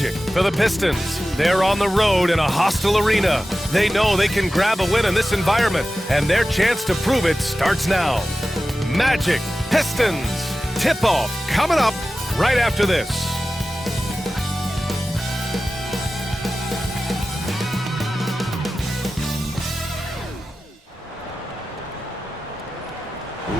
Magic for the Pistons. They're on the road in a hostile arena. They know they can grab a win in this environment, and their chance to prove it starts now. Magic Pistons tip-off coming up right after this.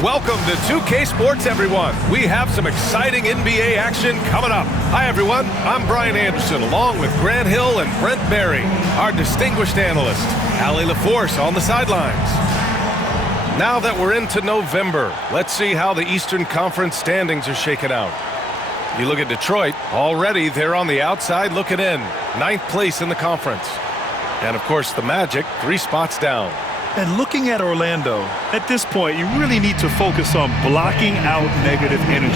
Welcome to 2K Sports, everyone. We have some exciting NBA action coming up. Hi, everyone. I'm Brian Anderson, along with Grant Hill and Brent Berry, our distinguished analyst, Allie LaForce on the sidelines. Now that we're into November, let's see how the Eastern Conference standings are shaking out. You look at Detroit, already they're on the outside looking in, 9th place in the conference. And, of course, the Magic, 3 spots down. And looking at Orlando, at this point, you really need to focus on blocking out negative energy.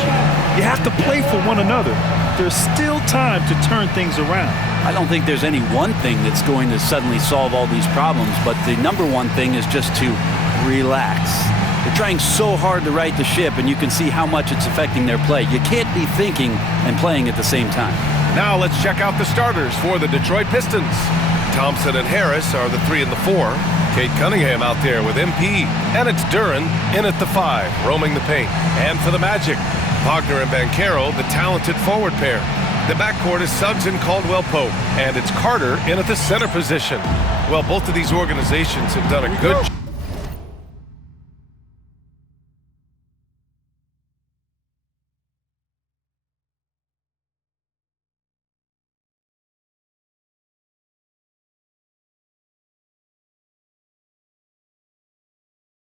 You have to play for one another. There's still time to turn things around. I don't think there's any one thing that's going to suddenly solve all these problems, but the number one thing is just to relax. They're trying so hard to right the ship, and you can see how much it's affecting their play. You can't be thinking and playing at the same time. Now let's check out the starters for the Detroit Pistons. Thompson and Harris are the 3 and the 4. Kate Cunningham out there with MP. And it's Duren in at the 5, roaming the paint. And for the Magic, Wagner and Banchero, the talented forward pair. The backcourt is Suggs and Caldwell-Pope. And it's Carter in at the center position. Well, both of these organizations have done a good job.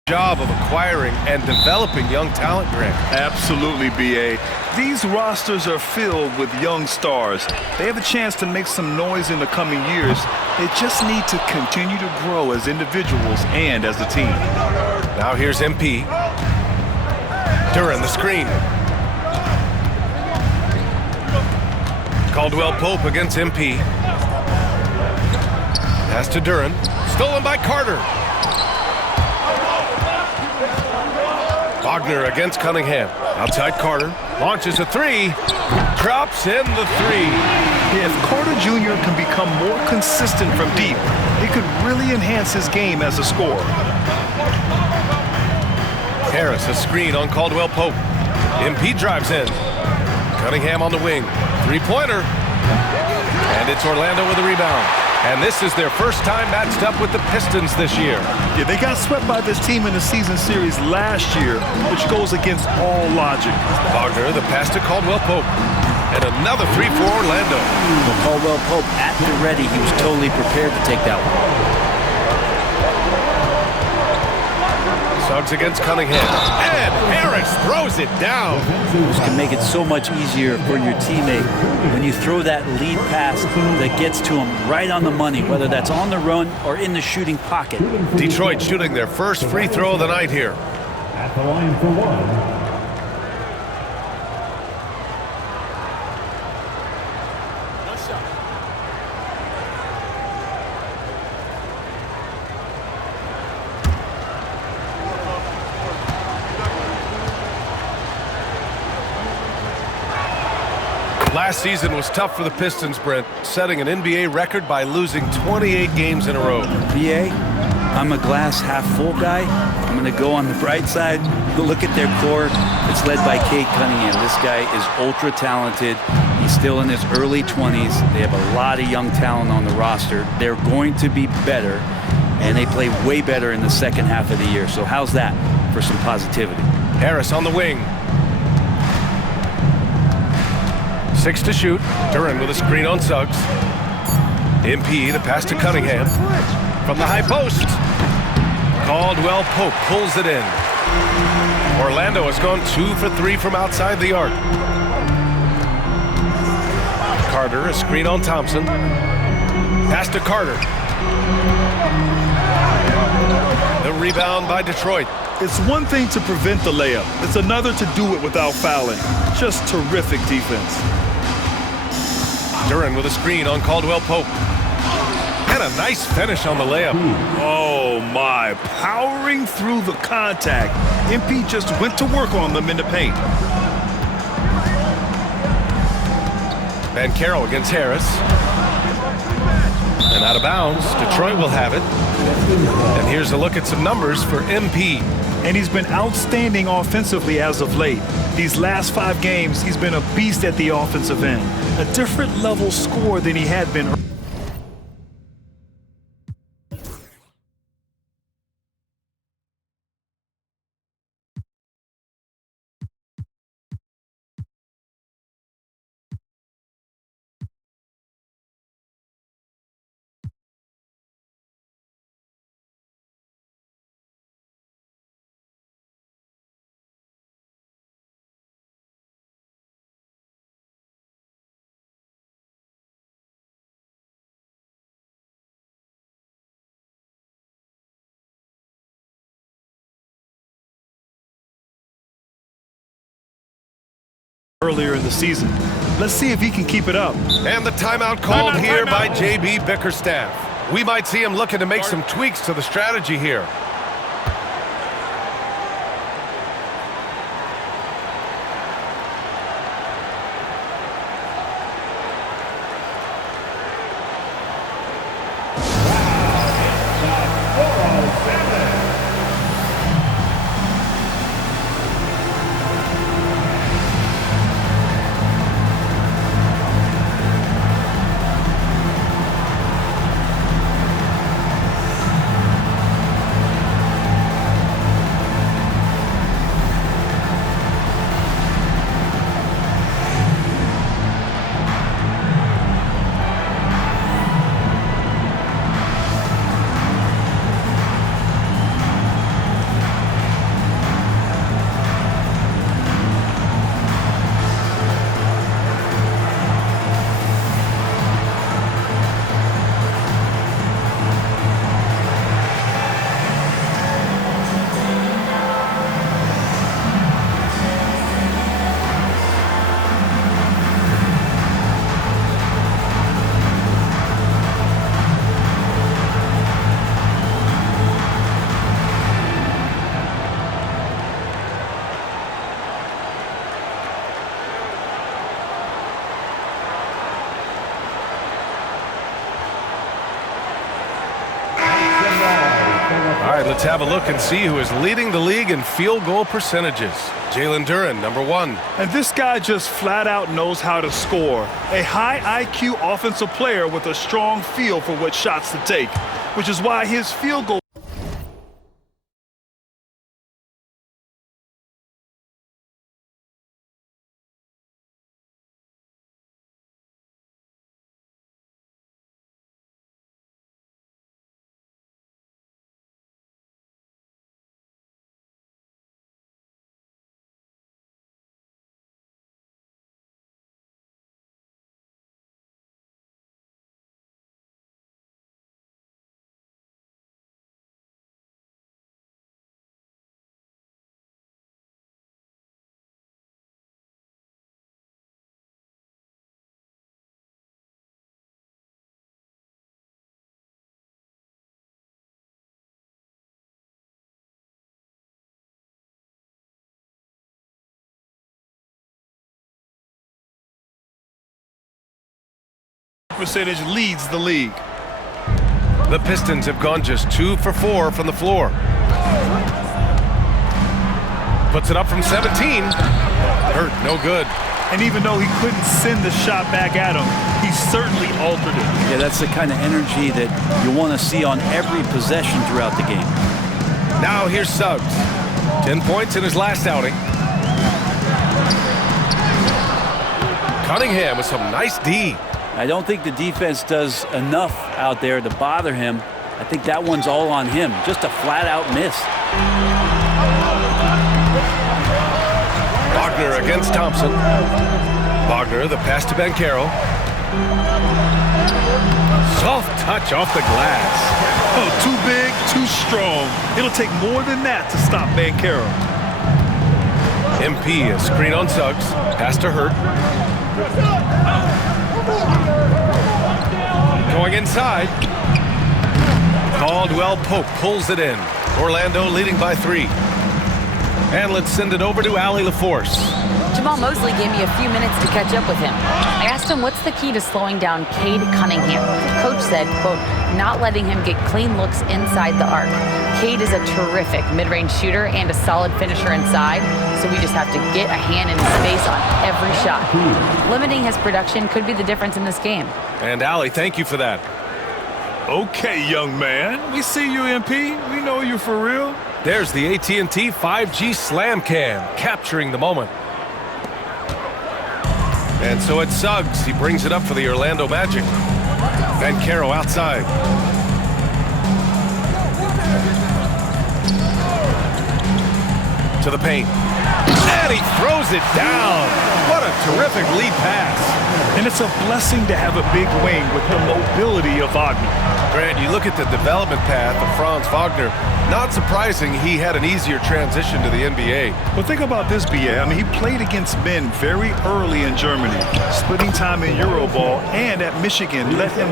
Job of acquiring and developing young talent, Grant. Absolutely, B.A. These rosters are filled with young stars. They have a chance to make some noise in the coming years. They just need to continue to grow as individuals and as a team. Now here's MP. Duren the screen. Caldwell-Pope against MP. Pass to Duren. Stolen by Carter. Wagner against Cunningham. Outside Carter. Launches a 3. Drops in the 3. If Carter Jr. can become more consistent from deep, it could really enhance his game as a scorer. Harris, a screen on Caldwell-Pope. MP drives in. Cunningham on the wing. 3-pointer. And it's Orlando with a rebound. And this is their first time matched up with the Pistons this year. Yeah, they got swept by this team in the season series last year, which goes against all logic. Wagner, the pass to Caldwell-Pope. And another 3 for Orlando. Well, Caldwell-Pope at the ready. He was totally prepared to take that one. Suggs against Cunningham. And Harris throws it down. This can make it so much easier for your teammate when you throw that lead pass that gets to him right on the money, whether that's on the run or in the shooting pocket. Detroit shooting their first free throw of the night here. At the line for 1. Last season was tough for the Pistons, Brent, setting an NBA record by losing 28 games in a row. BA, I'm a glass half full guy. I'm going to go on the bright side. Look at their core. It's led by Kate Cunningham. This guy is ultra talented. He's still in his early 20s. They have a lot of young talent on the roster. They're going to be better, and they play way better in the second half of the year. So how's that for some positivity? Harris on the wing. 6 to shoot. Duren with a screen on Suggs. MP, the pass to Cunningham. From the high post. Caldwell-Pope pulls it in. Orlando has gone 2 for 3 from outside the arc. Carter, a screen on Thompson. Pass to Carter. The rebound by Detroit. It's one thing to prevent the layup. It's another to do it without fouling. Just terrific defense. Duren with a screen on Caldwell-Pope. And a nice finish on the layup. Oh, my. Powering through the contact. MP just went to work on them in the paint. Banchero against Harris. And out of bounds, Detroit will have it. And here's a look at some numbers for MP. And he's been outstanding offensively as of late. These last 5 games, he's been a beast at the offensive end. A different level scorer than he had been. Earlier in the season. Let's see if he can keep it up. And the timeout called here by J.B. Bickerstaff. We might see him looking to make some tweaks to the strategy here. All right, let's have a look and see who is leading the league in field goal percentages. Jalen Duren, number 1. And this guy just flat out knows how to score. A high IQ offensive player with a strong feel for what shots to take, which is why his field goal percentage leads the league. The Pistons have gone just 2 for 4 from the floor. Puts it up from 17. Hurt, no good. And even though he couldn't send the shot back at him, he certainly altered it. Yeah, that's the kind of energy that you want to see on every possession throughout the game. Now here's Suggs. 10 points in his last outing. Cunningham with some nice D. I don't think the defense does enough out there to bother him. I think that one's all on him. Just a flat-out miss. Wagner against Thompson. Wagner, the pass to Banchero. Soft touch off the glass. Oh, too big, too strong. It'll take more than that to stop Mycareer. MP, a screen on Suggs. Pass to Hurt. Going inside. Caldwell Pope pulls it in. Orlando leading by 3. And let's send it over to Allie LaForce. Jamal Mosley gave me a few minutes to catch up with him. I asked him what's the key to slowing down Cade Cunningham. Coach said, quote, not letting him get clean looks inside the arc. Cade is a terrific mid-range shooter and a solid finisher inside, so we just have to get a hand in his face on every shot. Limiting his production could be the difference in this game. And Allie, thank you for that. Okay, young man. We see you, MP. We know you for real. There's the AT&T 5G Slam Cam, capturing the moment. And so it's Suggs. He brings it up for the Orlando Magic. Mycareer outside. To the paint. And he throws it down. What a terrific lead pass. And it's a blessing to have a big wing with the mobility of Wagner. Grant, you look at the development path of Franz Wagner, not surprising he had an easier transition to the NBA. But think about this, BA. I mean, he played against men very early in Germany, splitting time in Euroball, and at Michigan let him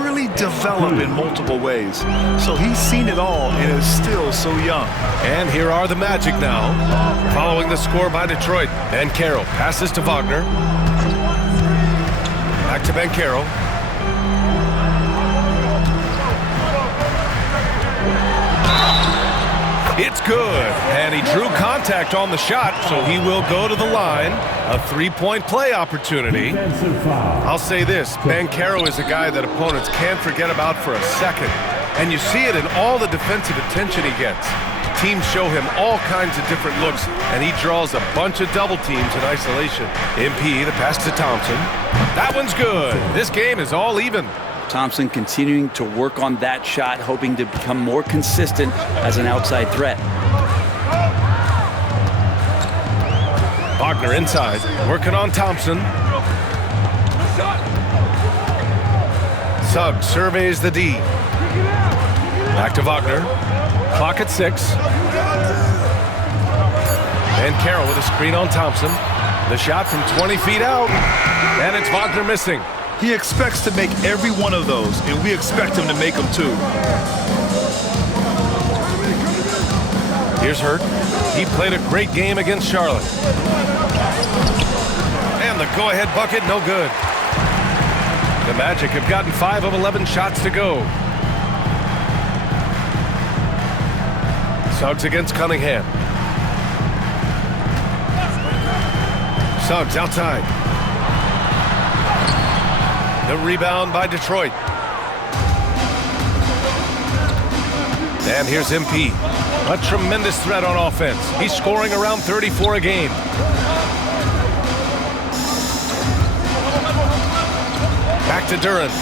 really develop in multiple ways. So he's seen it all and is still so young. And here are the Magic now, following the score by Detroit. Mycareer passes to Wagner. Back to Mycareer. It's good, and he drew contact on the shot, so he will go to the line. A three-point play opportunity. I'll say this, Mycareer is a guy that opponents can't forget about for a second, and you see it in all the defensive attention he gets. Teams show him all kinds of different looks, and he draws a bunch of double teams in isolation. MP, the pass to Thompson. That one's good. This game is all even. Thompson continuing to work on that shot, hoping to become more consistent as an outside threat. Wagner inside, working on Thompson. Suggs surveys the D. Back to Wagner. Clock at 6. Mycareer with a screen on Thompson. The shot from 20 feet out, and it's Wagner missing. He expects to make every one of those, and we expect him to make them too. Here's Hurt. He played a great game against Charlotte. And the go-ahead bucket, no good. The Magic have gotten 5 of 11 shots to go. Suggs against Cunningham. Suggs outside. The rebound by Detroit. And here's MP. A tremendous threat on offense. He's scoring around 34 a game. Back to Duren.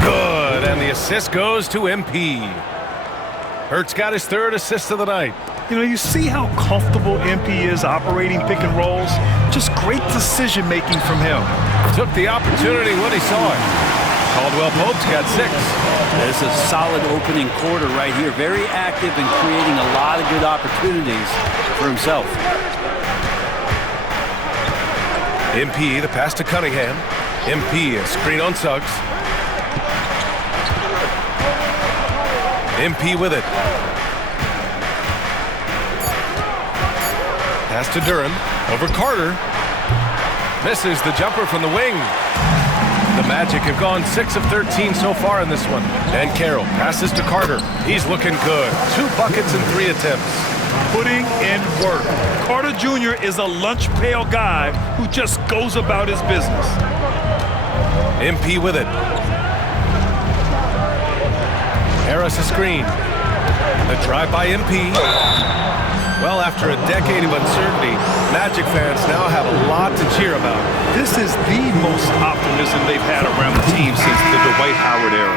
Good, and the assist goes to MP. Hurt's got his 3rd assist of the night. You know, you see how comfortable MP is operating pick and rolls? Just great decision-making from him. Took the opportunity when he saw it. Caldwell Pope's got 6. This is a solid opening quarter right here. Very active and creating a lot of good opportunities for himself. MP, the pass to Cunningham. MP, a screen on Suggs. MP with it. Pass to Duren. Over Carter. Misses the jumper from the wing. The Magic have gone 6 of 13 so far in this one. Mycareer passes to Carter. He's looking good. 2 buckets and 3 attempts. Putting in work. Carter Jr. is a lunch pail guy who just goes about his business. MP with it. Harris a screen. The drive by MP. Well, after a decade of uncertainty, Magic fans now have a lot to cheer about. This is the most optimism they've had around the team since the Dwight Howard era.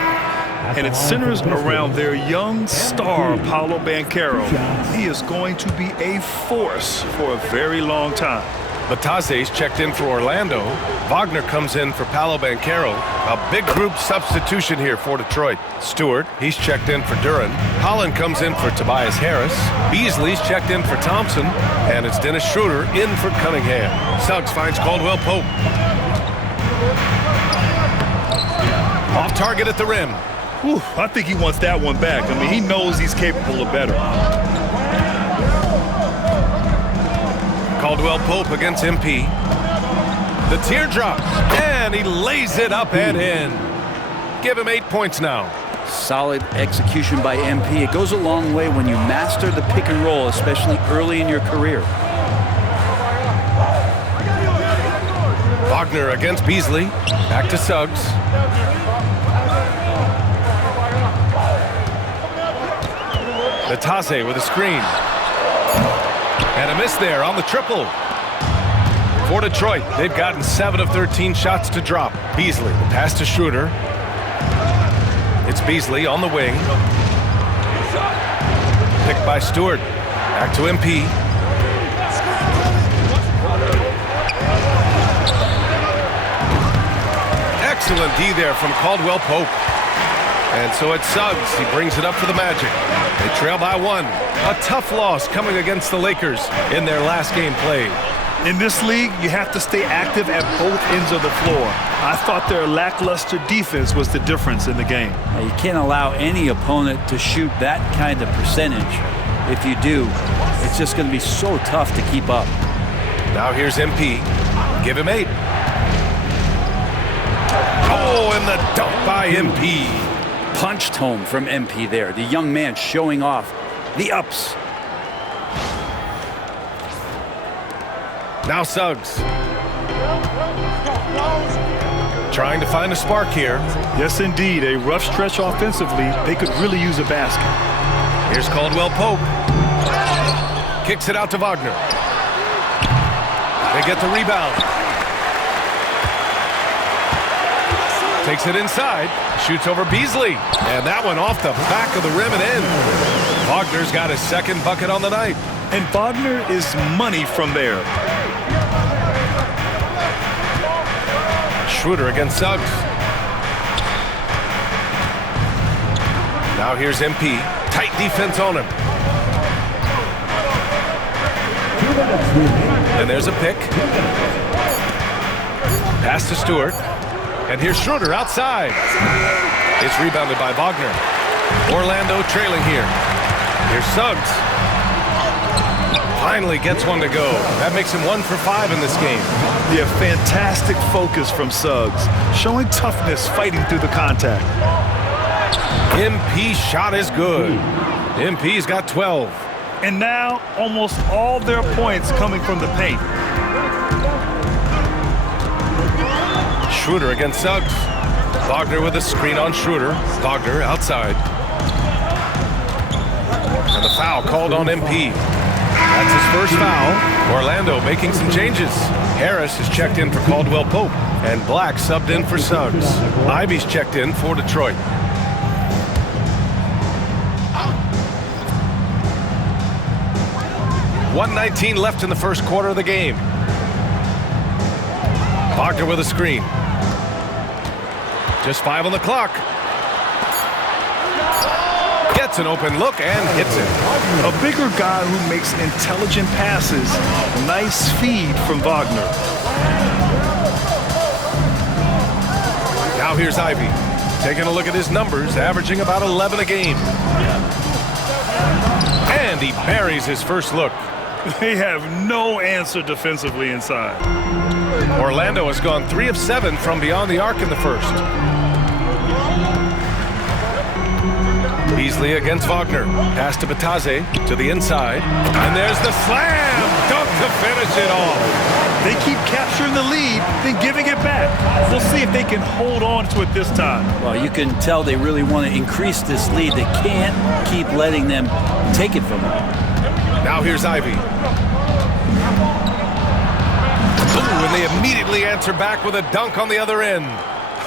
And it centers around their young star, Paolo Mycareer. He is going to be a force for a very long time. Batase's checked in for Orlando. Wagner comes in for Paolo Mycareer. A big group substitution here for Detroit. Stewart, he's checked in for Duren. Holland comes in for Tobias Harris. Beasley's checked in for Thompson. And it's Dennis Schroeder in for Cunningham. Suggs finds Caldwell Pope. Off target at the rim. Whew, I think he wants that one back. I mean, he knows he's capable of better. Caldwell Pope against MP. The teardrop, and he lays it up and in. Give him 8 points now. Solid execution by MP. It goes a long way when you master the pick and roll, especially early in your career. Wagner against Beasley. Back to Suggs. Natase with a screen. And a miss there on the triple. For Detroit, they've gotten 7 of 13 shots to drop. Beasley, the pass to Schroeder. It's Beasley on the wing. Picked by Stewart. Back to MP. Excellent D there from Caldwell Pope. And so it's Suggs. He brings it up for the Magic. They trail by 1. A tough loss coming against the Lakers in their last game played. In this league, you have to stay active at both ends of the floor. I thought their lackluster defense was the difference in the game. Now, you can't allow any opponent to shoot that kind of percentage. If you do, it's just going to be so tough to keep up. Now here's MP. Give him 8. Oh, and the dunk by MP. Punched home from MP there. The young man showing off the ups. Now Suggs. Trying to find a spark here. Yes, indeed. A rough stretch offensively. They could really use a basket. Here's Caldwell Pope. Kicks it out to Wagner. They get the rebound. Takes it inside. Shoots over Beasley. And that one off the back of the rim and in. Wagner's got his second bucket on the night. And Wagner is money from there. Schroeder against Suggs. Now here's MP. Tight defense on him. And there's a pick. Pass to Stewart. And here's Schroeder outside. It's rebounded by Wagner. Orlando trailing here. Here's Suggs. Finally gets one to go. That makes him 1 for 5 in this game. Yeah, fantastic focus from Suggs. Showing toughness, fighting through the contact. MP's shot is good. MP's got 12. And now, almost all their points coming from the paint. Schroeder against Suggs. Wagner with a screen on Schroeder. Wagner outside. And the foul called on MP. That's his first foul. Orlando making some changes. Harris is checked in for Caldwell Pope. And Black subbed in for Suggs. Ivy's checked in for Detroit. .119 left in the first quarter of the game. Wagner with a screen. Just 5 on the clock. Gets an open look and hits it. A bigger guy who makes intelligent passes. Nice feed from Wagner. Now here's Ivy. Taking a look at his numbers, averaging about 11 a game. And he buries his first look. They have no answer defensively inside. Orlando has gone 3 of 7 from beyond the arc in the first. Beasley against Wagner. Pass to Batase to the inside. And there's the slam dunk to finish it off. They keep capturing the lead, then giving it back. We'll see if they can hold on to it this time. Well, you can tell they really want to increase this lead. They can't keep letting them take it from them. Now here's Ivy. Ooh, and they immediately answer back with a dunk on the other end.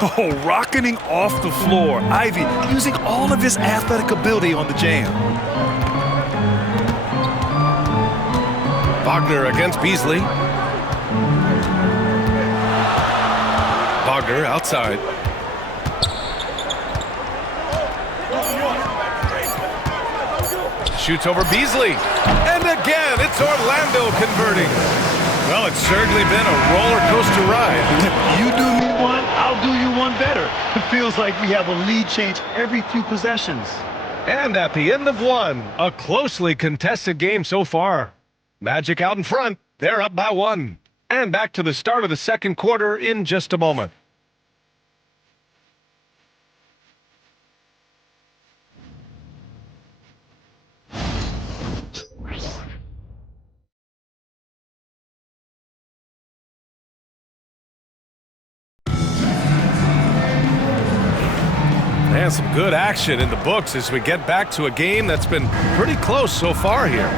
Oh, rocketing off the floor. Ivy using all of his athletic ability on the jam. Wagner against Beasley. Wagner outside. Shoots over Beasley. And again, it's Orlando converting. Well, it's certainly been a roller coaster ride. You do me one, I'll do you one better. It feels like we have a lead change every few possessions. And at the end of one, a closely contested game so far. Magic out in front, They're up by 1. And back to the start of the second quarter in just a moment. And some good action in the books as we get back to a game that's been pretty close so far here.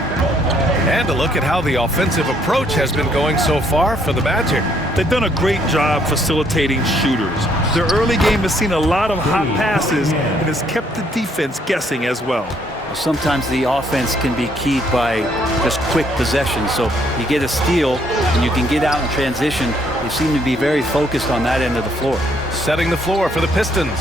And to look at how the offensive approach has been going so far for the Magic. They've done a great job facilitating shooters. Their early game has seen a lot of hot passes and has kept the defense guessing as well. Sometimes the offense can be keyed by just quick possession. So you get a steal and you can get out in transition. They seem to be very focused on that end of the floor. Setting the floor for the Pistons.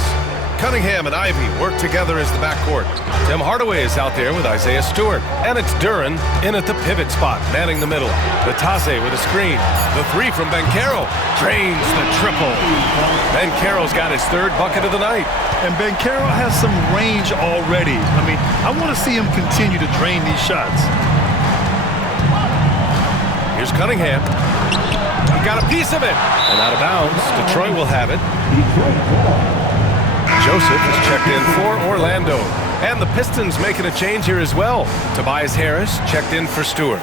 Cunningham and Ivy work together as the backcourt. Tim Hardaway is out there with Isaiah Stewart. And it's Duren in at the pivot spot, manning the middle. Batase with a screen. The three from Banchero. Drains the triple. Banchero's got his third bucket of the night. And Banchero has some range already. I mean, I want to see him continue to drain these shots. Here's Cunningham. He got a piece of it. And out of bounds. Detroit will have it. Joseph is checked in for Orlando. And the Pistons making a change here as well. Tobias Harris checked in for Stewart.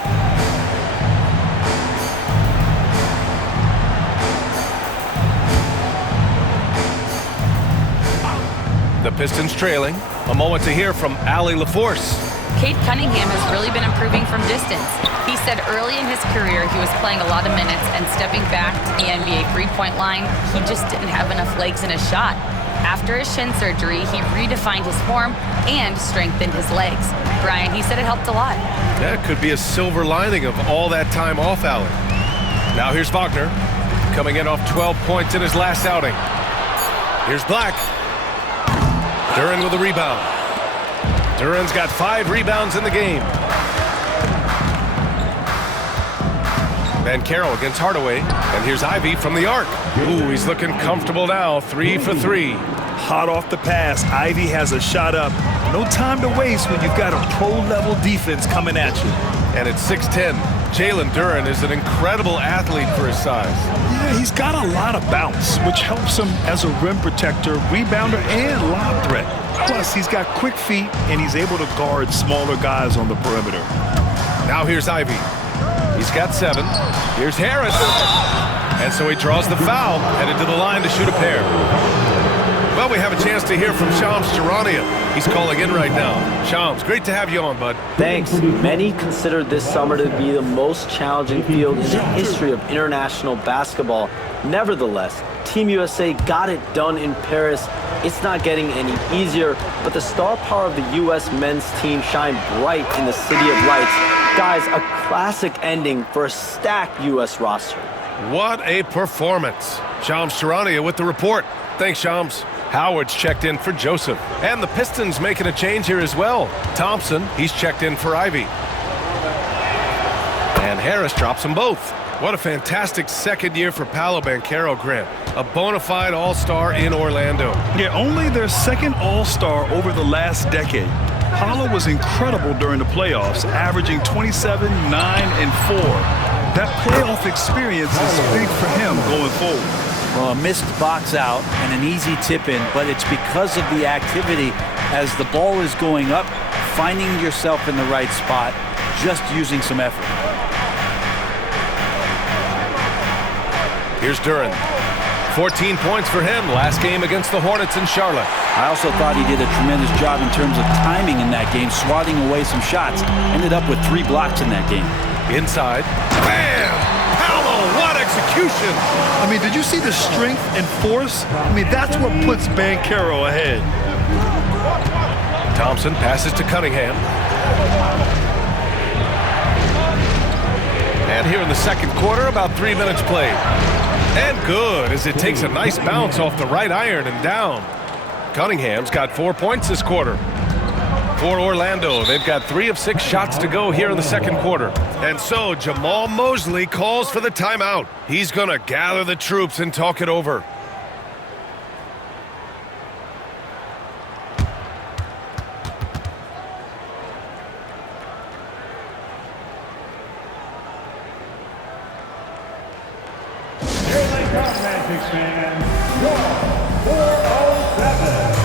The Pistons trailing. A moment to hear from Allie LaForce. Cade Cunningham has really been improving from distance. He said early in his career he was playing a lot of minutes and stepping back to the NBA three-point line, he just didn't have enough legs in his shot. After his shin surgery, he redefined his form and strengthened his legs. Brian, he said it helped a lot. That could be a silver lining of all that time off, Allen. Now here's Wagner, coming in off 12 points in his last outing. Here's Black. Duren with a rebound. Duren's got 5 rebounds in the game. Banchero against Hardaway. And here's Ivy from the arc. Ooh, he's looking comfortable now. 3 for 3. Hot off the pass. Ivy has a shot up. No time to waste when you've got a pro-level defense coming at you. And at 6'10", Jalen Duren is an incredible athlete for his size. Yeah, he's got a lot of bounce, which helps him as a rim protector, rebounder, and lob threat. Plus, he's got quick feet, and he's able to guard smaller guys on the perimeter. Now here's Ivy. He's got 7. Here's Harris. And so he draws the foul, headed to the line to shoot a pair. Well, we have a chance to hear from Shams Charania. He's calling in right now. Shams, great to have you on, bud. Thanks. Many consider this summer to be the most challenging field in the history of international basketball. Nevertheless, Team USA got it done in Paris. It's not getting any easier, but the star power of the U.S. men's team shined bright in the City of Lights. Guys, a classic ending for a stacked U.S. roster. What a performance. Shams Charania with the report. Thanks, Shams. Howard's checked in for Joseph. And the Pistons making a change here as well. Thompson, he's checked in for Ivy. And Harris drops them both. What a fantastic second year for Paolo Banchero, Grant. A bona fide all-star in Orlando. Yeah, only their second all-star over the last decade. Paolo was incredible during the playoffs, averaging 27, 9, and 4. That playoff experience is big for him going forward. Well, a missed box out and an easy tip in, but it's because of the activity as the ball is going up, finding yourself in the right spot, just using some effort. Here's Duren. 14 points for him last game against the Hornets in Charlotte. I also thought he did a tremendous job in terms of timing in that game, swatting away some shots. Ended up with 3 blocks in that game. Inside. Bam! Paolo, what execution! I mean, did you see the strength and force? I mean, that's what puts Banchero ahead. Thompson passes to Cunningham. And here in the second quarter, about 3 minutes played. And good, as it takes a nice bounce off the right iron and down. Cunningham's got 4 points this quarter. For Orlando, they've got 3 of 6 shots to go here in the second quarter. And so Jamal Mosley calls for the timeout. He's going to gather the troops and talk it over. Magic fans, score 407.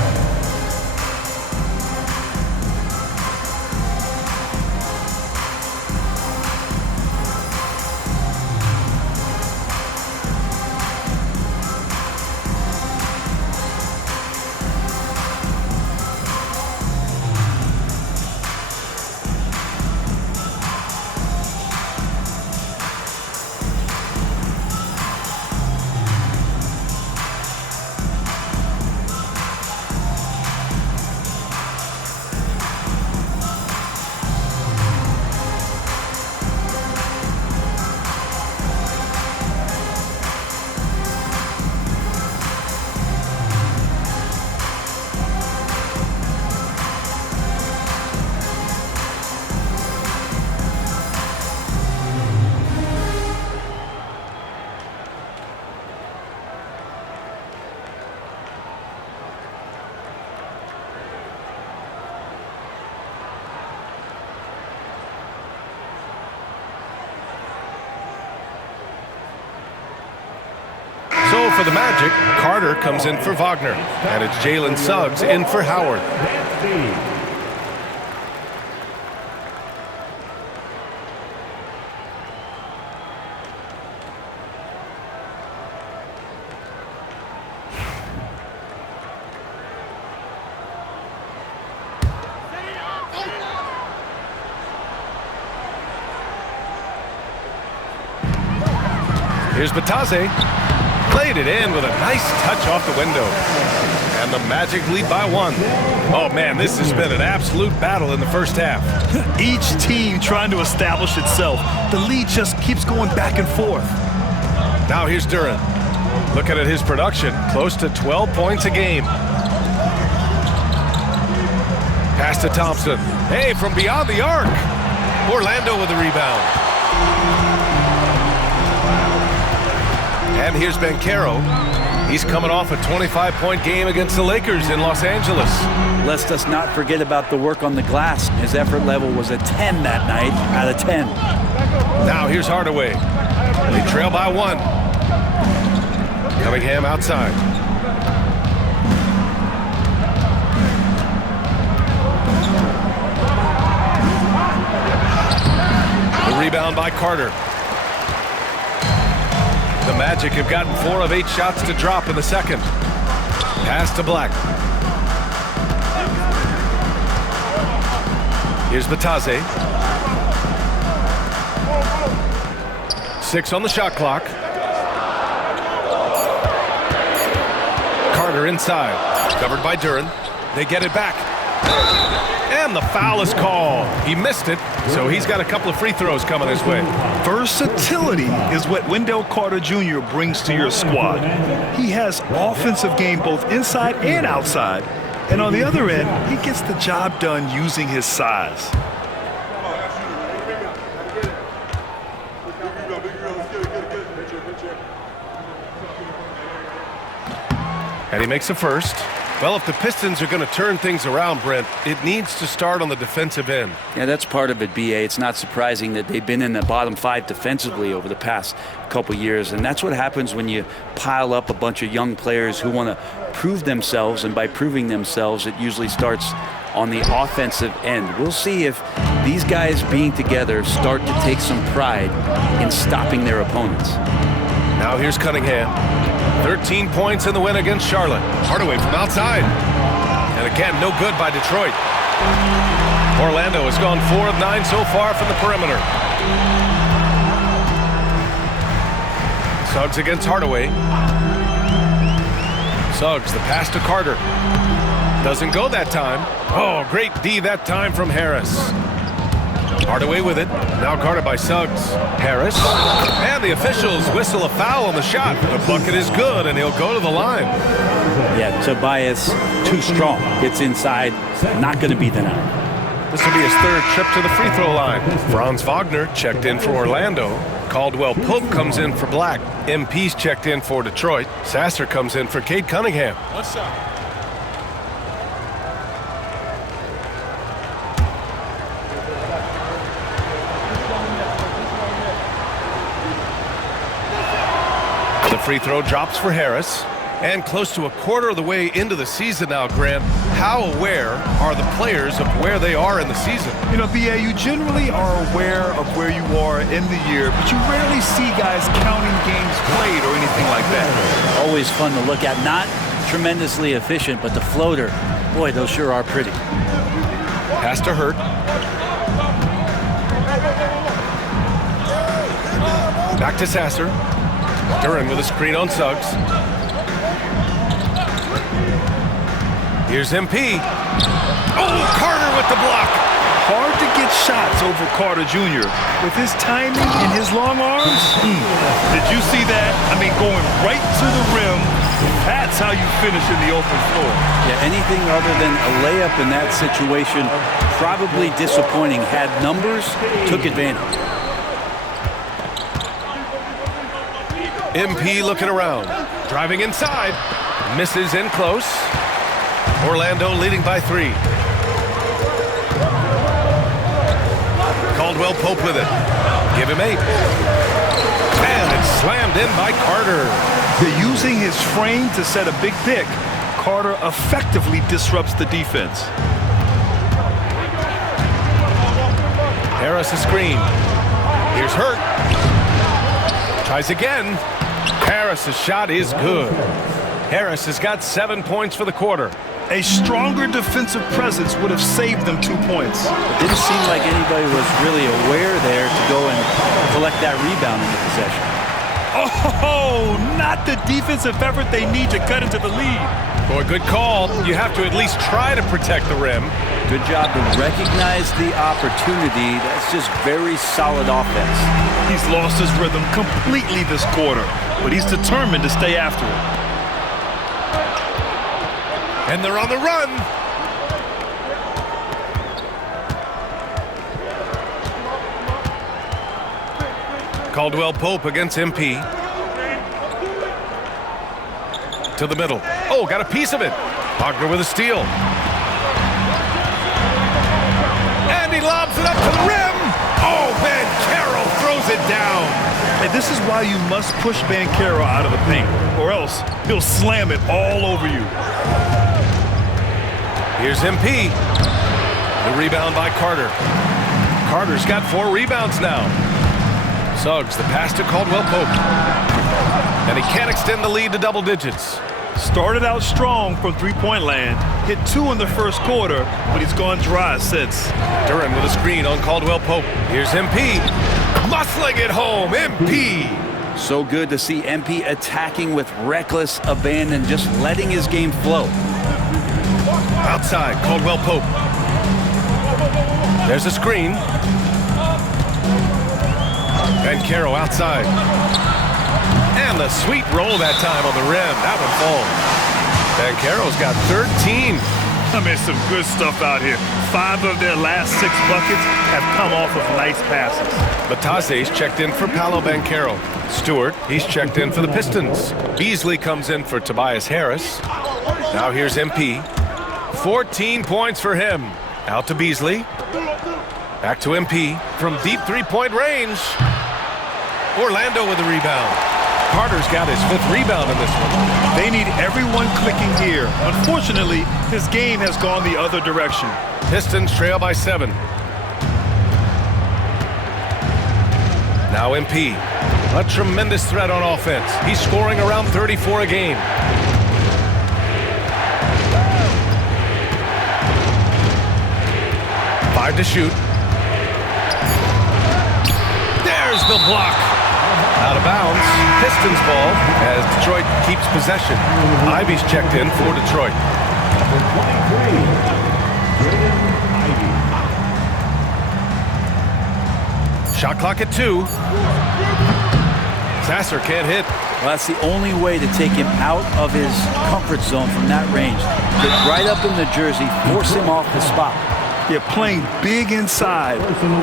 So for the Magic, Carter comes in for Wagner, and it's Jalen Suggs in for Howard. Here's Batase. Played it in with a nice touch off the window. And the Magic lead by 1. Oh, man, this has been an absolute battle in the first half. Each team trying to establish itself. The lead just keeps going back and forth. Now here's Duran. Looking at his production, close to 12 points a game. Pass to Thompson. Hey, from beyond the arc. Orlando with the rebound. And here's Bancaro. He's coming off a 25-point game against the Lakers in Los Angeles. Let's us not forget about the work on the glass. His effort level was a 10 that night out of 10. Now here's Hardaway. They trail by 1. Cunningham outside. The rebound by Carter. The Magic have gotten 4 of 8 shots to drop in the second. Pass to Black. Here's Batase. 6 on the shot clock. Carter inside. Covered by Duran. They get it back. And the foul is called. He missed it, so he's got a couple of free throws coming his way. Versatility is what Wendell Carter Jr. brings to your squad. He has offensive game both inside and outside. And on the other end, he gets the job done using his size. And he makes a first. Well, if the Pistons are going to turn things around, Brent, it needs to start on the defensive end. Yeah, that's part of it, B.A. It's not surprising that they've been in the bottom 5 defensively over the past couple years, and that's what happens when you pile up a bunch of young players who want to prove themselves, and by proving themselves, it usually starts on the offensive end. We'll see if these guys being together start to take some pride in stopping their opponents. Now here's Cunningham. 13 points in the win against Charlotte. Hardaway from outside. And again, no good by Detroit. Orlando has gone 4 of 9 so far from the perimeter. Suggs against Hardaway. Suggs, the pass to Carter. Doesn't go that time. Oh, great D that time from Harris. Hardaway with it. Now guarded by Suggs. Harris. And the officials whistle a foul on the shot. The bucket is good, and he'll go to the line. Yeah, Tobias, too strong. Gets inside. Not going to be denied. This will be his 3rd trip to the free throw line. Franz Wagner checked in for Orlando. Caldwell Pope comes in for Black. MP's checked in for Detroit. Sasser comes in for Cade Cunningham. What's up? The free throw drops for Harris. And close to a quarter of the way into the season now, Grant, how aware are the players of where they are in the season? You know, B.A., you generally are aware of where you are in the year, but you rarely see guys counting games played or anything like that. Always fun to look at. Not tremendously efficient, but the floater, boy, those sure are pretty. Pass to Hurt. Back to Sasser. Duran with a screen on Suggs. Here's MP. Oh, Carter with the block. Hard to get shots over Carter Jr. With his timing and his long arms. Did you see that? I mean, going right to the rim. That's how you finish in the open floor. Yeah, anything other than a layup in that situation, probably disappointing. Had numbers, took advantage. MP looking around. Driving inside. Misses in close. Orlando leading by 3. Caldwell Pope with it. Give him 8. And it's slammed in by Carter. They're using his frame to set a big pick. Carter effectively disrupts the defense. Harris a screen. Here's Hurt. Tries again. Harris's shot is good. Harris has got 7 points for the quarter. A stronger defensive presence would have saved them 2 points. It didn't seem like anybody was really aware there to go and collect that rebound in the possession. Oh, not the defensive effort they need to cut into the lead. Boy, good call. You have to at least try to protect the rim. Good job to recognize the opportunity. That's just very solid offense. He's lost his rhythm completely this quarter, but he's determined to stay after it. And they're on the run. Caldwell Pope against MP. To the middle. Oh, got a piece of it. Wagner with a steal. And he lobs it up to the rim. Oh, Mycareer throws it down. And this is why you must push Mycareer out of the paint, or else he'll slam it all over you. Here's MP. The rebound by Carter. Carter's got 4 rebounds now. Suggs, the pass to Caldwell Pope. And he can't extend the lead to double digits. Started out strong from three-point land. Hit 2 in the first quarter, but he's gone dry since. Duran with a screen on Caldwell Pope. Here's MP. Muscling it home. MP. So good to see MP attacking with reckless abandon, just letting his game flow. Outside, Caldwell Pope. There's a screen. Mycareer outside. And the sweet roll that time on the rim. That one falls. Mycareer's got 13. I mean, some good stuff out here. 5 of their last 6 buckets have come off of nice passes. Batase's checked in for Paolo Mycareer. Stewart, he's checked in for the Pistons. Beasley comes in for Tobias Harris. Now here's MP. 14 points for him. Out to Beasley. Back to MP from deep three-point range. Orlando with the rebound. Carter's got his 5th rebound in this one. They need everyone clicking here. Unfortunately, his game has gone the other direction. Pistons trail by 7. Now MP. A tremendous threat on offense. He's scoring around 34 a game. Five to shoot. There's the block. Out of bounds. Pistons ball as Detroit keeps possession. Ivy's checked in for Detroit. Shot clock at 2. Sasser can't hit. Well, that's the only way to take him out of his comfort zone from that range. Get right up in the jersey, force him off the spot. Yeah, playing big inside.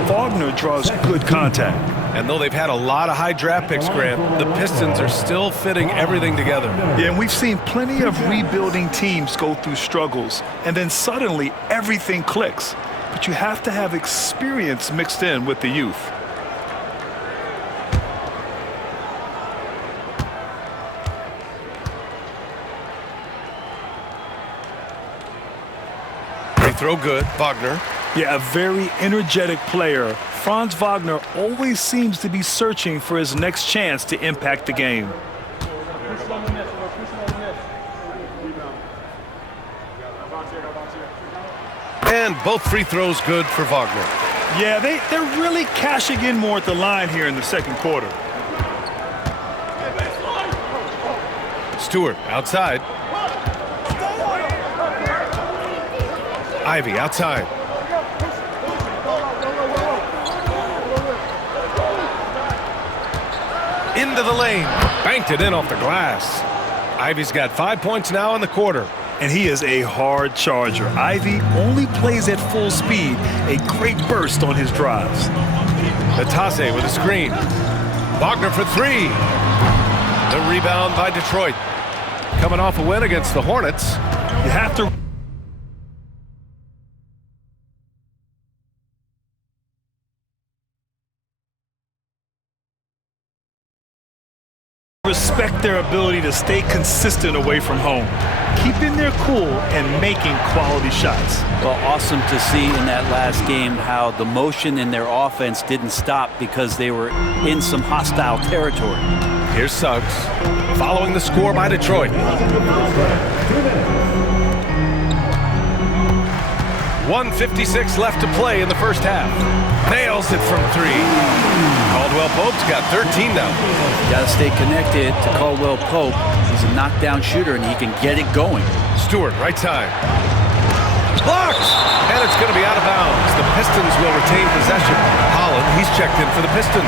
Wagner draws good contact. And though they've had a lot of high draft picks, Grant, the Pistons are still fitting everything together. Yeah, and we've seen plenty of rebuilding teams go through struggles, and then suddenly everything clicks. But you have to have experience mixed in with the youth. throw good. Wagner. Yeah, a very energetic player. Franz Wagner always seems to be searching for his next chance to impact the game. And both free throws good for Wagner. Yeah, they're really cashing in more at the line here in the second quarter. Stewart outside. Ivy outside. Into the lane. Banked it in off the glass. Ivy's got 5 points now in the quarter. And he is a hard charger. Ivy only plays at full speed. A great burst on his drives. Natase with a screen. Wagner for three. The rebound by Detroit. Coming off a win against the Hornets. You have to respect their ability to stay consistent away from home, keeping their cool and making quality shots. Well, awesome to see in that last game how the motion in their offense didn't stop because they were in some hostile territory. Here's Suggs, following the score by Detroit. 1:56 left to play in the first half. Nails it from three. Caldwell Pope's got 13 now. Got to stay connected to Caldwell Pope. He's a knockdown shooter, and he can get it going. Stewart, right side. Blocked! And it's going to be out of bounds. The Pistons will retain possession. Holland, he's checked in for the Pistons.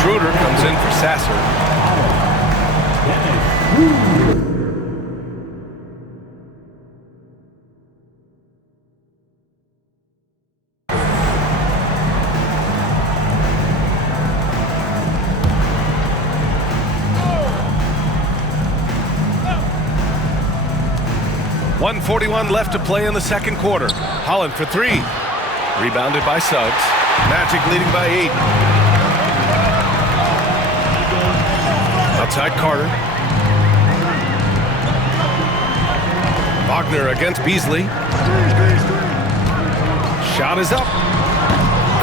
Schroeder comes in for Sasser. .141 left to play in the second quarter. Holland for three. Rebounded by Suggs. Magic leading by 8. Outside Carter. Wagner against Beasley. Shot is up.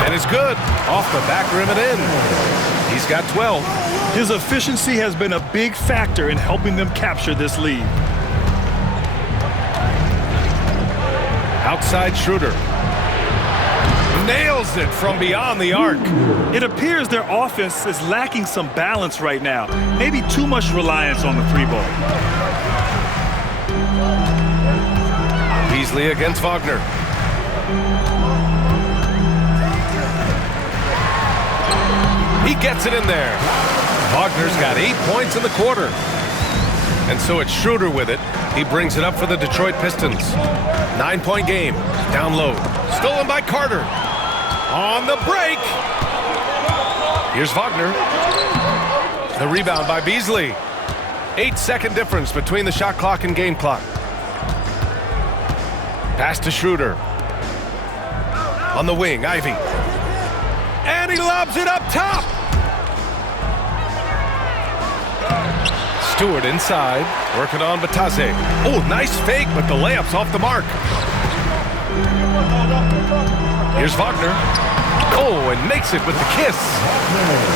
And it's good. Off the back rim and in. He's got 12. His efficiency has been a big factor in helping them capture this lead. Outside Schroeder. Nails it from beyond the arc. It appears their offense is lacking some balance right now. Maybe too much reliance on the three ball. Beasley against Wagner. He gets it in there. Wagner's got 8 points in the quarter. And so it's Schroeder with it. He brings it up for the Detroit Pistons. 9-point game. Down low. Stolen by Carter. On the break. Here's Wagner. The rebound by Beasley. 8-second difference between the shot clock and game clock. Pass to Schroeder. On the wing, Ivy. And he lobs it up top. Stewart inside, working on Batase. Oh, nice fake, but the layup's off the mark. Here's Wagner. Oh, and makes it with the kiss.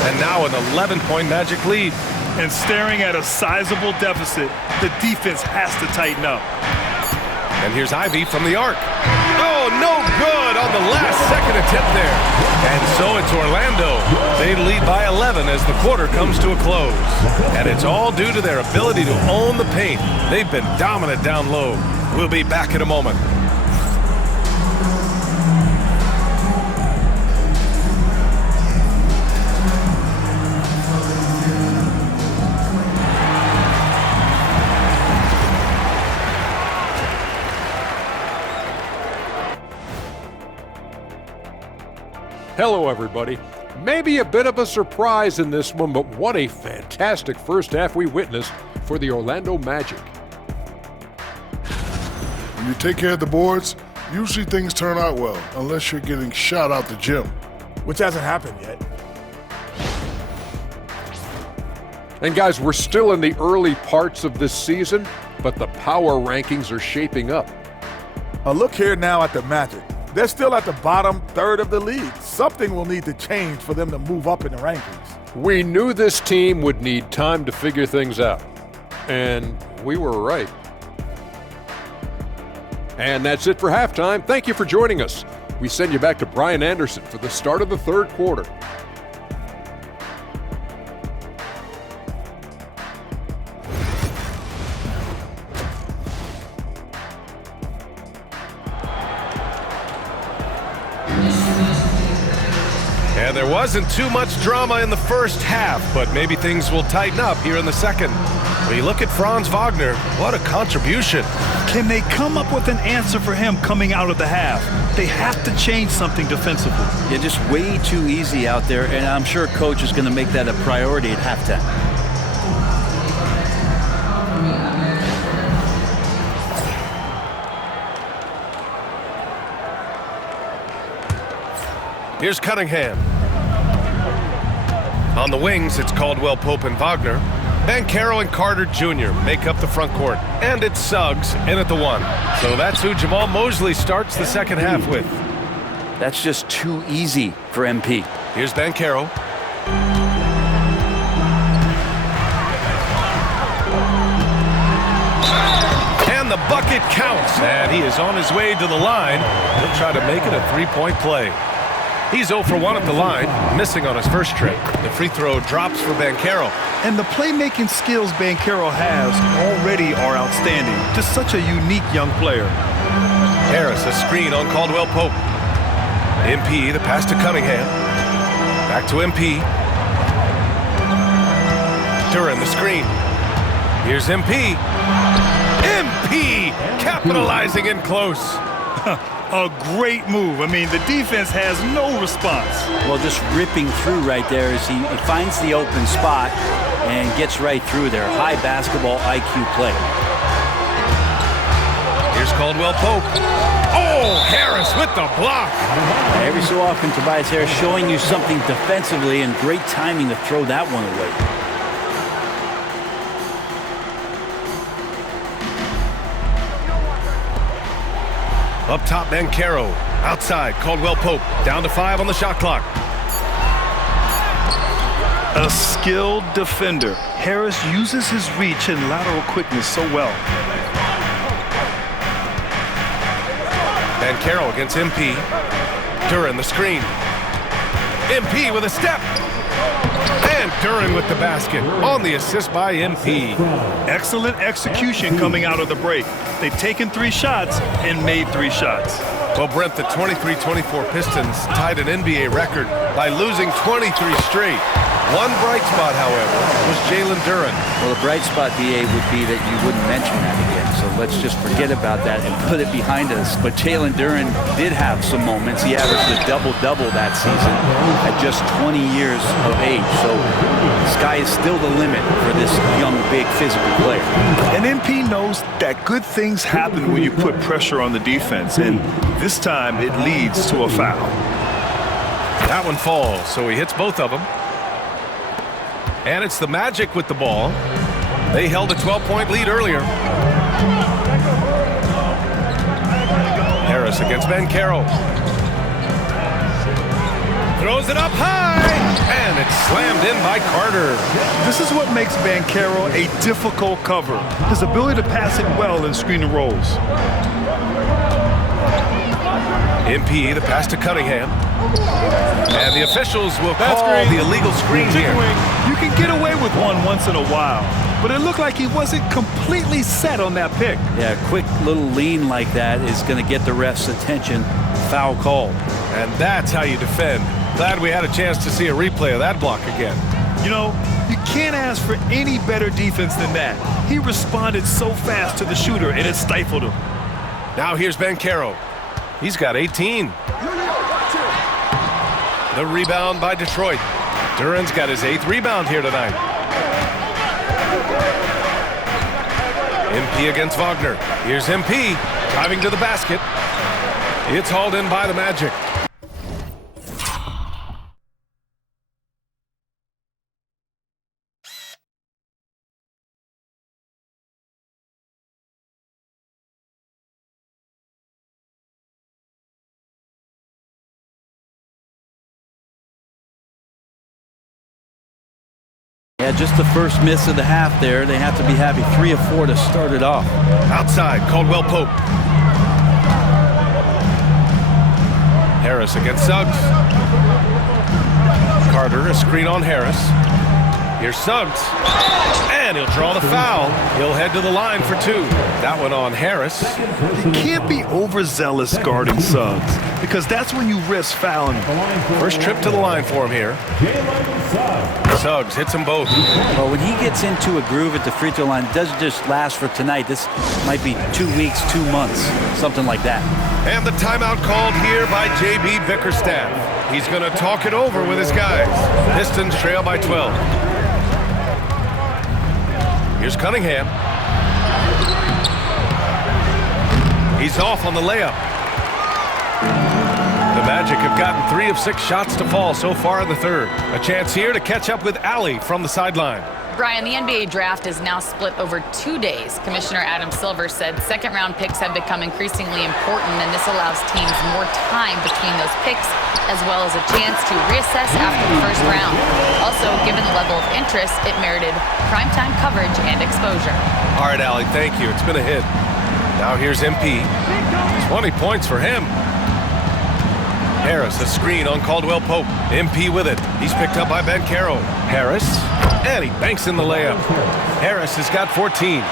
And now an 11-point Magic lead. And staring at a sizable deficit, the defense has to tighten up. And here's Ivy from the arc. Oh, no good on the last-second attempt there. And so it's Orlando. They lead by 11 as the quarter comes to a close. And it's all due to their ability to own the paint. They've been dominant down low. We'll be back in a moment. Hello, everybody. Maybe a bit of a surprise in this one, but what a fantastic first half we witnessed for the Orlando Magic. When you take care of the boards, usually things turn out well, unless you're getting shot out the gym. Which hasn't happened yet. And guys, we're still in the early parts of this season, but the power rankings are shaping up. Look here now at the Magic. They're still at the bottom third of the league. Something will need to change for them to move up in the rankings. We knew this team would need time to figure things out. And we were right. And that's it for halftime. Thank you for joining us. We send you back to Brian Anderson for the start of the third quarter. And there wasn't too much drama in the first half, but maybe things will tighten up here in the second. When you look at Franz Wagner, what a contribution. Can they come up with an answer for him coming out of the half? They have to change something defensively. Yeah, just way too easy out there, and I'm sure coach is going to make that a priority at halftime. Here's Cunningham. On the wings, it's Caldwell Pope and Wagner. Bancaro and Carter Jr. make up the front court. And it's Suggs in at the one. So that's who Jamal Mosley starts the second half with. That's just too easy for MP. Here's Bancaro. And the bucket counts. And he is on his way to the line. He'll try to make it a three-point play. He's 0 for 1 at the line, missing on his first trip. The free throw drops for Bancaro. And the playmaking skills Bancaro has already are outstanding. Just such a unique young player. Harris, a screen on Caldwell Pope. MP, the pass to Cunningham. Back to MP. Duran, the screen. Here's MP. MP capitalizing in close. A great move. I mean, the defense has no response. Well, just ripping through right there as he finds the open spot and gets right through there. High basketball IQ play. Here's Caldwell Pope. Oh, Harris with the block. Every so often, Tobias Harris showing you something defensively, and great timing to throw that one away. Up top, Bancaro. Outside, Caldwell Pope. Down to 5 on the shot clock. A skilled defender. Harris uses his reach and lateral quickness so well. Bancaro against MP. Duran, the screen. MP with a step. And Duran with the basket. On the assist by MP. Excellent execution coming out of the break. They've taken 3 shots and made 3 shots. Well, Brent, the 23-24 Pistons tied an NBA record by losing 23 straight. One bright spot, however, was Jalen Duran. Well, the bright spot, BA, would be that you wouldn't mention that again. So let's just forget about that and put it behind us. But Jalen Duran did have some moments. He averaged a double-double that season at just 20 years of age. So the sky is still the limit for this young, big, physical player. And MP knows that good things happen when you put pressure on the defense. And this time, it leads to a foul. That one falls, so he hits both of them. And it's the Magic with the ball. They held a 12-point lead earlier. Harris against Bancaro. Throws it up high, and it's slammed in by Carter. This is what makes Bancaro a difficult cover. His ability to pass it well in screen and rolls. MP, the pass to Cunningham. And the officials will call the illegal screen here. You can get away with one once in a while, but it looked like he wasn't completely set on that pick. Yeah, a quick little lean like that is going to get the ref's attention. Foul call. And that's how you defend. Glad we had a chance to see a replay of that block again. You know, you can't ask for any better defense than that. He responded so fast to the shooter, and it stifled him. Now here's Bancaro. He's got 18. The rebound by Detroit. Duran's got his 8th rebound here tonight. MP against Wagner. Here's MP driving to the basket. It's hauled in by the Magic. Yeah, just the first miss of the half there. They have to be happy. 3 of 4 to start it off. Outside, Caldwell Pope. Harris against Suggs. Carter, a screen on Harris. Here's Suggs. And he'll draw the foul. He'll head to the line for 2. That one on Harris. You can't be overzealous guarding Suggs, because that's when you risk fouling him. First trip to the line for him here. Suggs hits them both. Well, when he gets into a groove at the free throw line, it doesn't just last for tonight. This might be 2 weeks, 2 months, something like that. And the timeout called here by J.B. Bickerstaff. He's going to talk it over with his guys. Pistons trail by 12. Here's Cunningham. He's off on the layup. The Magic have gotten 3 of 6 shots to fall so far in the third. A chance here to catch up with Allie from the sideline. Brian, the NBA draft is now split over 2 days. Commissioner Adam Silver said second-round picks have become increasingly important, and this allows teams more time between those picks, as well as a chance to reassess after the first round. Also, given the level of interest, it merited primetime coverage and exposure. All right, Allie, thank you. It's been a hit. Now here's MP. 20 points for him. Harris, a screen on Caldwell Pope. MP with it. He's picked up by Mycareer. Harris, and he banks in the layup. Harris has got 14.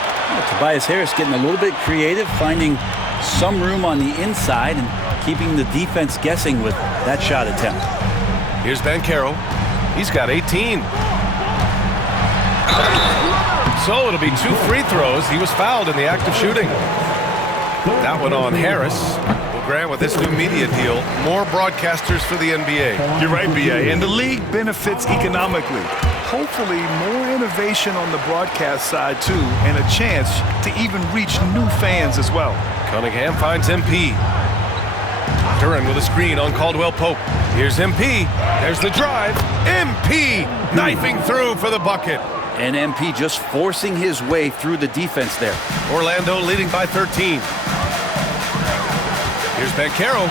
Tobias Harris getting a little bit creative, finding some room on the inside and keeping the defense guessing with that shot attempt. Here's Mycareer. He's got 18. So it'll be 2 free throws. He was fouled in the act of shooting. That one on Harris. Grant, with this new media deal, more broadcasters for the NBA. You're right, B.A., and the league benefits economically. Hopefully, more innovation on the broadcast side, too, and a chance to even reach new fans as well. Cunningham finds MP. Duran with a screen on Caldwell Pope. Here's MP. There's the drive. MP knifing through for the bucket. And MP just forcing his way through the defense there. Orlando leading by 13. Here's Mycareer.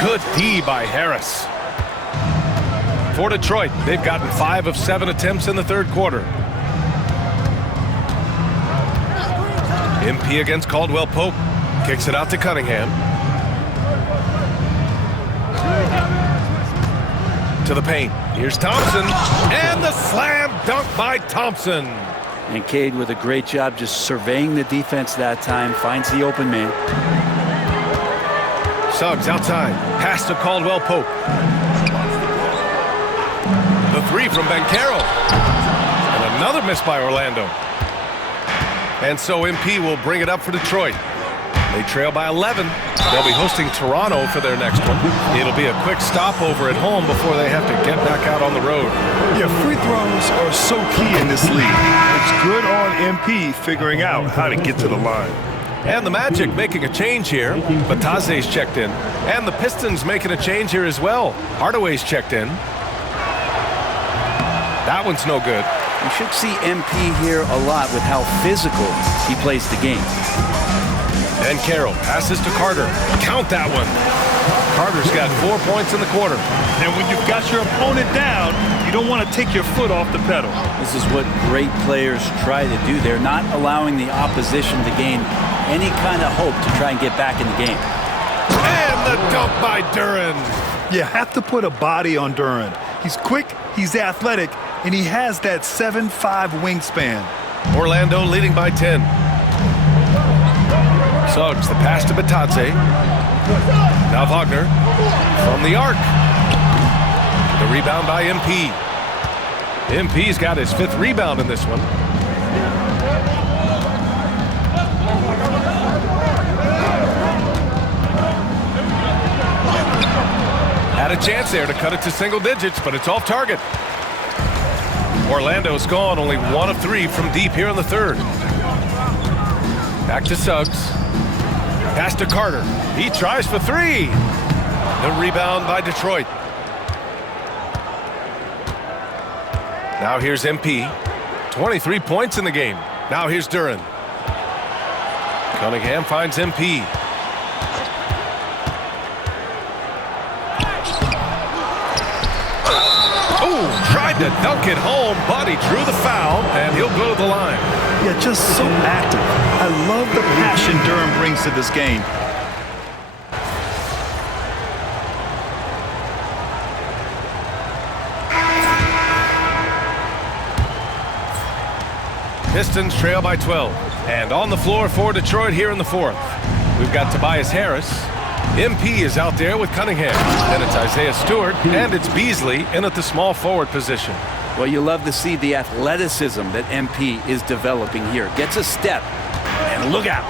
Good D by Harris. For Detroit, they've gotten 5 of 7 attempts in the third quarter. MP against Caldwell Pope. Kicks it out to Cunningham. To the paint. Here's Thompson. And the slam dunk by Thompson. And Cade with a great job just surveying the defense that time. Finds the open man. Suggs outside. Pass to Caldwell Pope. The 3 from Mycareer. And another miss by Orlando. And so MP will bring it up for Detroit. They trail by 11. They'll be hosting Toronto for their next one. It'll be a quick stopover at home before they have to get back out on the road. Yeah, free throws are so key in this league. It's good on MP figuring out how to get to the line. And the Magic making a change here. Bataze's checked in. And the Pistons making a change here as well. Hardaway's checked in. That one's no good. You should see MP here a lot with how physical he plays the game. And Carroll passes to Carter. Count that one. Carter's got 4 points in the quarter. And when you've got your opponent down, you don't want to take your foot off the pedal. This is what great players try to do. They're not allowing the opposition to gain any kind of hope to try and get back in the game. And the dunk by Duran. You have to put a body on Duran. He's quick, he's athletic, and he has that 7'5" wingspan. Orlando leading by 10. Suggs, the pass to Bataze. Now Wagner from the arc. The rebound by MP. MP's got his 5th rebound in this one. Had a chance there to cut it to single digits, but it's off target. Orlando's gone only 1 of 3 from deep here in the third. Back to Suggs. Pass to Carter. He tries for 3. The rebound by Detroit. Now here's MP. 23 points in the game. Now here's Duran. Cunningham finds MP. Oh, tried to dunk it home, but he drew the foul, and he'll go to the line. Yeah, just so active. I love the passion Durham brings to this game. Pistons trail by 12. And on the floor for Detroit here in the fourth. We've got Tobias Harris. MP is out there with Cunningham. Then it's Isaiah Stewart, and it's Beasley in at the small forward position. Well, you love to see the athleticism that MP is developing here. Gets a step, and look out.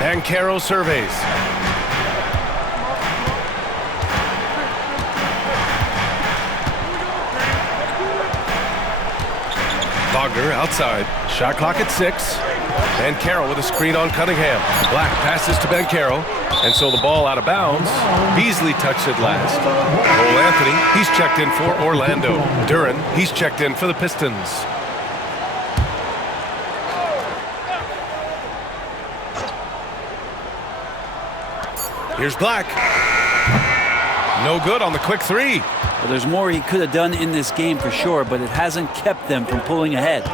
Mycareer surveys. Wagner outside. Shot clock at 6. Mycareer with a screen on Cunningham. Black passes to Mycareer, and so the ball out of bounds. Beasley touched it last. Cole Anthony, he's checked in for Orlando. Duren, he's checked in for the Pistons. Here's Black. No good on the quick three. Well, there's more he could have done in this game for sure, but it hasn't kept them from pulling ahead.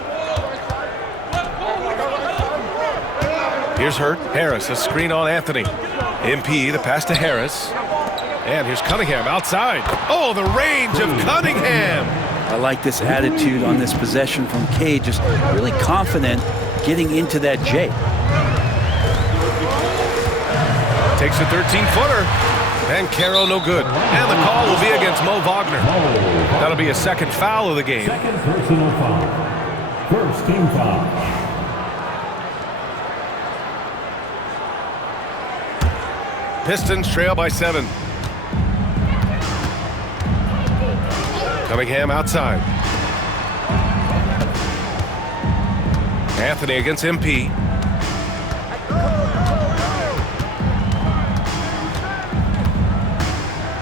Here's Hurt. Harris, a screen on Anthony. MP, the pass to Harris. And here's Cunningham outside. Oh, the range of Cunningham. I like this attitude on this possession from Cade, just really confident getting into that J. Takes a 13-footer. Mycareer no good. And the call will be against Mo Wagner. That'll be a second foul of the game. Second personal foul. First team foul. Pistons trail by 7. Cunningham outside. Anthony against MP.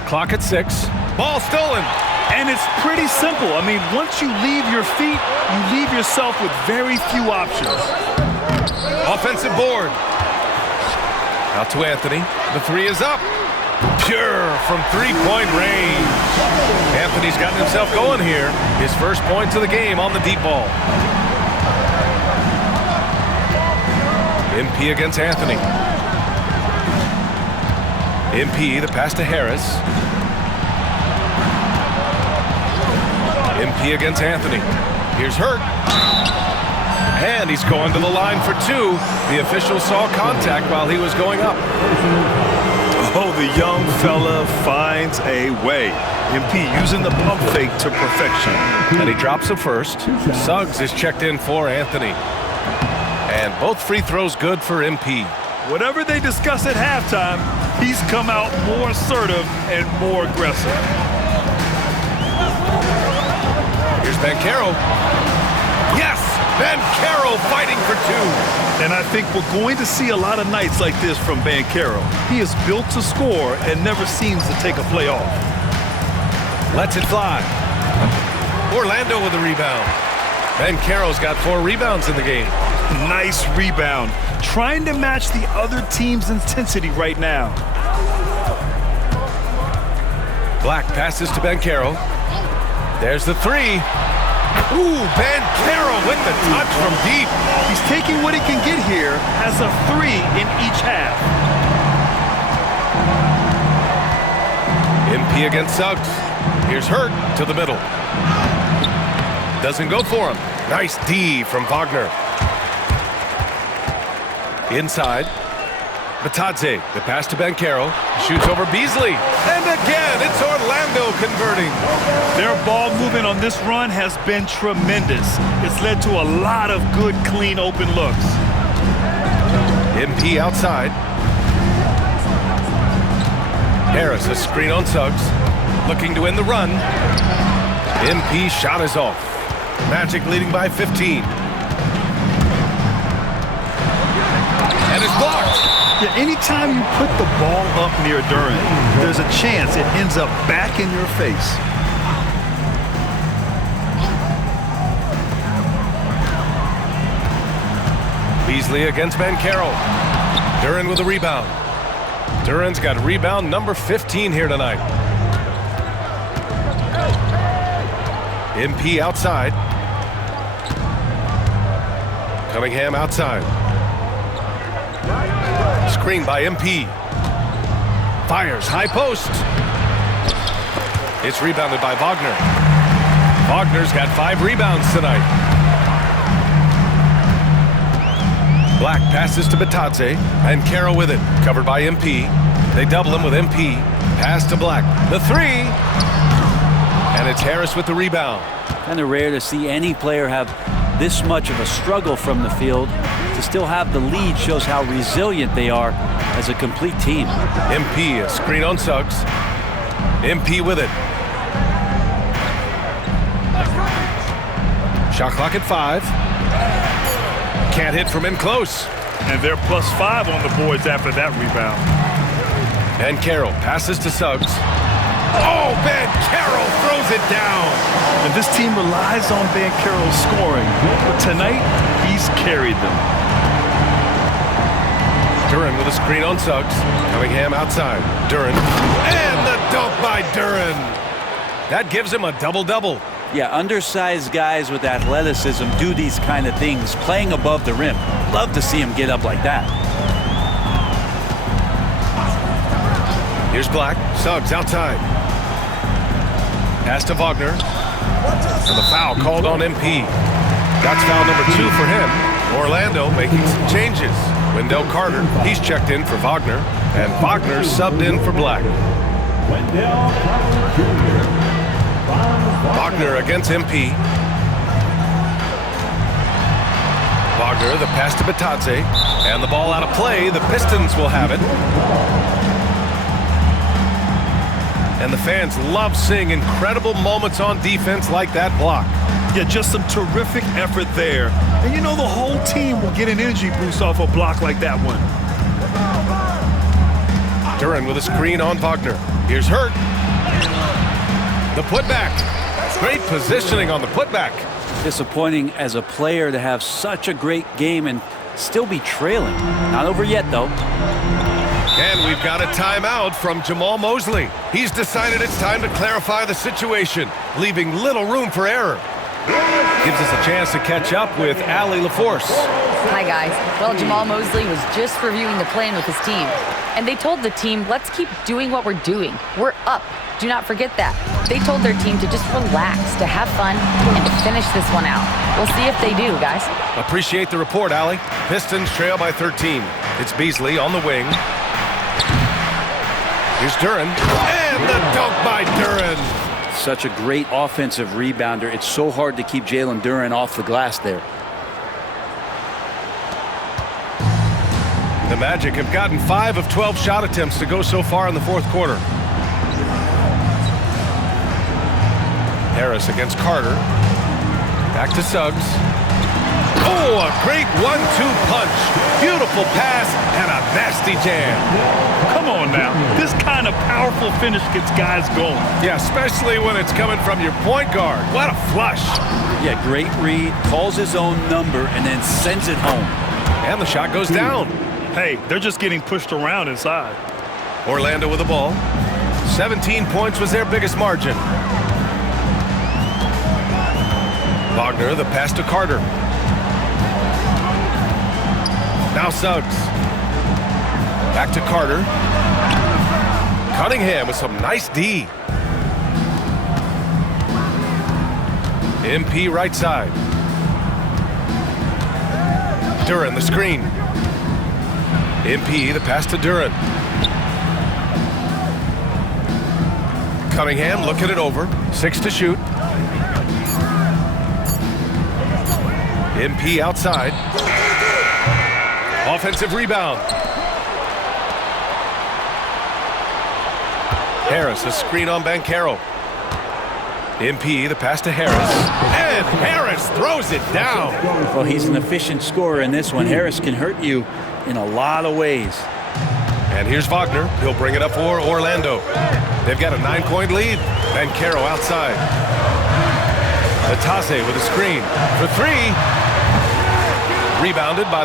Clock at 6. Ball stolen. And it's pretty simple. I mean, once you leave your feet, you leave yourself with very few options. Offensive board. Out to Anthony. The three is up. Pure from three-point range. Anthony's gotten himself going here. His first points of the game on the deep ball. MP against Anthony. MP, the pass to Harris. MP against Anthony. Here's Hurt. And he's going to the line for 2. The official saw contact while he was going up. Oh, the young fella finds a way. MP using the pump fake to perfection. And he drops it first. Suggs is checked in for Anthony. And both free throws good for MP. Whatever they discuss at halftime, he's come out more assertive and more aggressive. Here's Mycareer. Yes! Mycareer fighting for 2. And I think we're going to see a lot of nights like this from Mycareer. He is built to score and never seems to take a play off. Lets it fly. Orlando with a rebound. Mycareer's got 4 rebounds in the game. Nice rebound. Trying to match the other team's intensity right now. Black passes to Mycareer. There's the 3. Ooh, Mycareer with the touch from deep. He's taking what he can get here as a 3 in each half. MP against Suggs. Here's Hurt to the middle. Doesn't go for him. Nice D from Wagner. Inside. Batadze, the pass to Mycareer. Shoots over Beasley. And again, it's Orlando converting. Their ball movement on this run has been tremendous. It's led to a lot of good, clean, open looks. MP outside. Harris, a screen on Suggs. Looking to end the run. MP shot is off. Magic leading by 15. And it's blocked. Yeah, anytime you put the ball up near Duren, there's a chance it ends up back in your face. Beasley against Mycareer. Duren with a rebound. Duren's got rebound number 15 here tonight. MP outside. Cunningham outside. Screen by MP. Fires, high post. It's rebounded by Wagner. Wagner's got 5 rebounds tonight. Black passes to Batadze, and Carroll with it. Covered by MP. They double him with MP. Pass to Black. The 3. And it's Harris with the rebound. Kind of rare to see any player have this much of a struggle from the field. To still have the lead shows how resilient they are as a complete team. MP, a screen on Suggs. MP with it. Shot clock at 5. Can't hit from in close. And they're +5 on the boards after that rebound. And Carroll passes to Suggs. Oh, Ben Carroll throws it down. And this team relies on Ben Carroll scoring. But tonight, he's carried them. Duren with a screen on Suggs. Cunningham outside. Duren. And the dunk by Duren. That gives him a double-double. Yeah, undersized guys with athleticism do these kind of things, playing above the rim. Love to see him get up like that. Here's Black. Suggs outside. Pass to Wagner. And the foul called on MP. That's foul number 2 for him. Orlando making some changes. Wendell Carter, he's checked in for Wagner. And Wagner subbed in for Black. Wendell Carter Jr. Wagner against MP. Wagner, the pass to Batadze. And the ball out of play. The Pistons will have it. And the fans love seeing incredible moments on defense like that block. Yeah, just some terrific effort there. And you know the whole team will get an energy boost off a block like that one. Duren with a screen on Wagner. Here's Hurt. The putback. Great positioning on the putback. Disappointing as a player to have such a great game and still be trailing. Not over yet, though. And we've got a timeout from Jamal Mosley. He's decided it's time to clarify the situation, leaving little room for error. Gives us a chance to catch up with Allie LaForce. Hi, guys. Well, Jamal Mosley was just reviewing the plan with his team. And they told the team, let's keep doing what we're doing. We're up. Do not forget that. They told their team to just relax, to have fun, and to finish this one out. We'll see if they do, guys. Appreciate the report, Allie. Pistons trail by 13. It's Beasley on the wing. Here's Duren. And the dunk by Duren. Such a great offensive rebounder. It's so hard to keep Jalen Duren off the glass there. The Magic have gotten 5 of 12 shot attempts to go so far in the fourth quarter. Harris against Carter. Back to Suggs. Oh, a great 1-2 punch. Beautiful pass and a nasty jam. Come on now. This kind of powerful finish gets guys going. Yeah, especially when it's coming from your point guard. What a flush. Yeah, great read. Calls his own number and then sends it home. And the shot goes down. Hey, they're just getting pushed around inside. Orlando with the ball. 17 points was their biggest margin. Wagner, the pass to Carter. Now Suggs. Back to Carter. Cunningham with some nice D. MP right side. Duren the screen. MP the pass to Duren. Cunningham looking it over. 6 to shoot. MP outside. Offensive rebound. Harris, a screen on Mycareer. MP, the pass to Harris. And Harris throws it down. Well, he's an efficient scorer in this one. Harris can hurt you in a lot of ways. And here's Wagner. He'll bring it up for Orlando. They've got a 9-point lead. Mycareer outside. Batadze with a screen for 3. Rebounded by the